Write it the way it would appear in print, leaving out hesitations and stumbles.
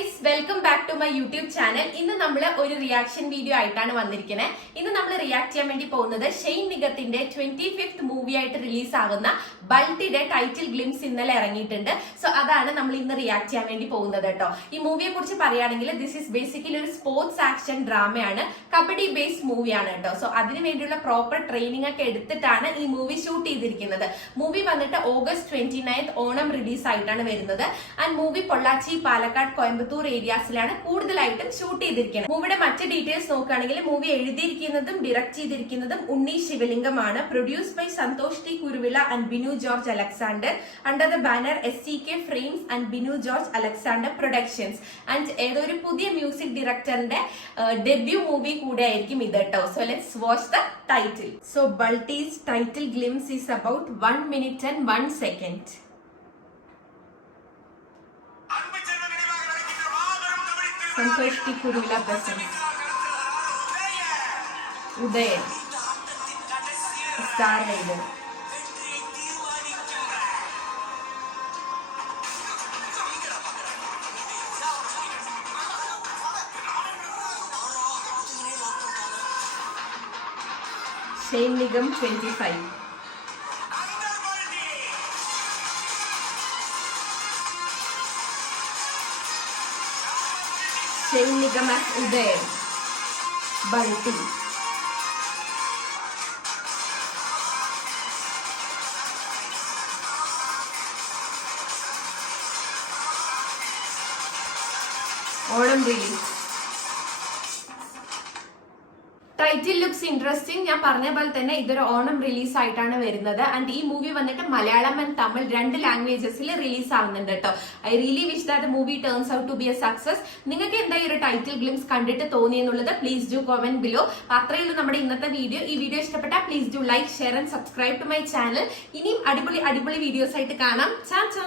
Guys, welcome back to my YouTube channel. ഇന്ന് നമ്മൾ ഒരു റിയാക്ഷൻ വീഡിയോ ആയിട്ടാണ് വന്നിരിക്കുന്നത്. ഇന്ന് നമ്മൾ റിയാക്ട് ചെയ്യാൻ വേണ്ടി പോകുന്നത് ഷെയ്ൻ നിഗത്തിന്റെ 25th മൂവി ആയിട്ട് റിലീസ് ആവുന്ന ബൾട്ടിയുടെ ടൈറ്റിൽ ഗ്ലിംസ് ഇന്നലെ ഇറങ്ങിയിട്ടുണ്ട്. സോ അതാണ് നമ്മൾ ഇന്ന് റിയാക്ട് ചെയ്യാൻ വേണ്ടി പോകുന്നത് കേട്ടോ. ഈ മൂവിയെ കുറിച്ച് പറയുകയാണെങ്കിൽ ദിസ് ഈസ് ബേസിക്കലി ഒരു സ്പോർട്സ് ആക്ഷൻ ഡ്രാമയാണ്, കബഡി ബേസ്ഡ് മൂവിയാണ് കേട്ടോ. സോ അതിന് വേണ്ടിയുള്ള പ്രോപ്പർ ട്രെയിനിങ് ഒക്കെ എടുത്തിട്ടാണ് ഈ മൂവി ഷൂട്ട് ചെയ്തിരിക്കുന്നത്. മൂവി വന്നിട്ട് August 29th ഓണം റിലീസ് ആയിട്ടാണ് വരുന്നത്. ആൻഡ് മൂവി പൊള്ളാച്ചി, പാലക്കാട്, കോയമ്പത്തൂർ ഏരിയാസിലാണ് കൂടുതലായിട്ടും ഷൂട്ട് ചെയ്തിരിക്കുന്നത്. മൂവിയുടെ മറ്റ് ഡീറ്റെയിൽസ് നോക്കുകയാണെങ്കിൽ മൂവി എഴുതിയിരിക്കുന്നതും ഡയറക്ട് ചെയ്തിരിക്കുന്നതും ഉണ്ണി ശിവലിംഗമാണ്. Produce by Santhosh T Kuruvila and Binu George Alexander under the banner SCK frames and Binu George Alexander productions. And ഏതൊരു പുതിയ മ്യൂസിക് ഡയറക്ടറിന്റെ ഡെബ്യൂ മൂവി കൂടെ ആയിരിക്കും ഇത് കേട്ടോ. So let's watch the title. So Balti's title glimpse is about 1 minute and 1 second. Santosh की Kuruvilla presents Udayan star rider Shane Nigam 25. Shane Nigam as Udayan, Balti. Onam release. Title looks interesting. ഞാൻ പറഞ്ഞ പോലെ തന്നെ ഇതൊരു ഓണം റിലീസ് ആയിട്ടാണ് വരുന്നത്. ആൻഡ് ഈ മൂവി വന്നിട്ട് മലയാളം ആൻഡ് തമിഴ് 2 ലാംഗ്വേജസിൽ റിലീസ് ആവുന്നുണ്ട് കേട്ടോ. I really wish that the movie turns out to be a success. നിങ്ങൾക്ക് എന്താ ഈ ഒരു ടൈറ്റിൽ ഗ്ലിംസ് കണ്ടിട്ട് തോന്നിയെന്നുള്ളത് പ്ലീസ് ഡു കമന്റ് ബിലോ. അത്രയേ ഉള്ളൂ നമ്മുടെ ഇന്നത്തെ വീഡിയോ. ഈ വീഡിയോ ഇഷ്ടപ്പെട്ടാൽ please do like, share and subscribe to my channel. ഇനിയും അടിപൊളി വീഡിയോസ് ആയിട്ട് കാണാം. ചാ ചാ.